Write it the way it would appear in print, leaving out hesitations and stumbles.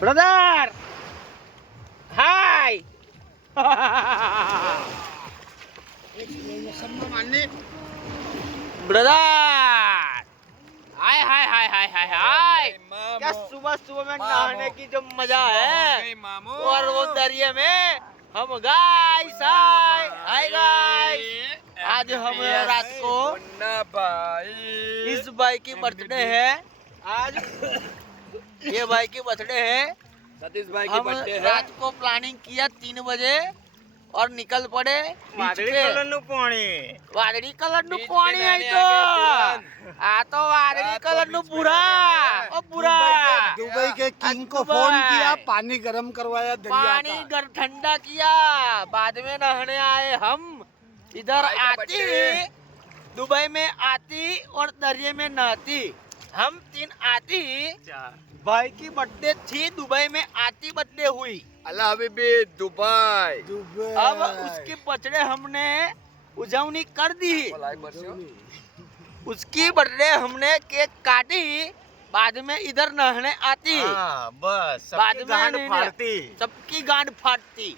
Brother hi brother हाय हाय हाय हाय हाय हाय क्या सुबह सुबह में नहाने की जो मजा है और वो दरिया में हम गाइस हाय गाइस आज हम रात को इस भाई की बर्थडे है आज ये भाई की बर्थडे है सतीश भाई की हम बर्थडे है रात को प्लानिंग किया 3 बजे और निकल पड़े વાદળી કલરનું પાણી વાદળી કલરનું બીચ પાણી पे આઈ નહાने તો आ गए तुरंत। આ તો વાદળી આ તો કલરનું बीच पे પૂરા नहाने ઓ પૂરા दुबई के किंग को दुबई। फोन किया, पानी गर्म करवाया दरिया पानी का। ठंडा किया बाद में नहाने आए हम इधर भाई का आती बर्थडे। दुबई में आती और दरिया में नहाती हम 3 आती भाई की बर्थडे थी दुबई में आती बर्थडे हुई अल्लाह हबीबी दुबई दुबई अब उसके बर्थडे हमने उजवनी कर दी उसकी बर्थडे हमने केक काटी बाद में इधर नहाने आती हाँ बस बाद सबकी में गांड नहीं- फाड़ती सबकी गांड फाड़ती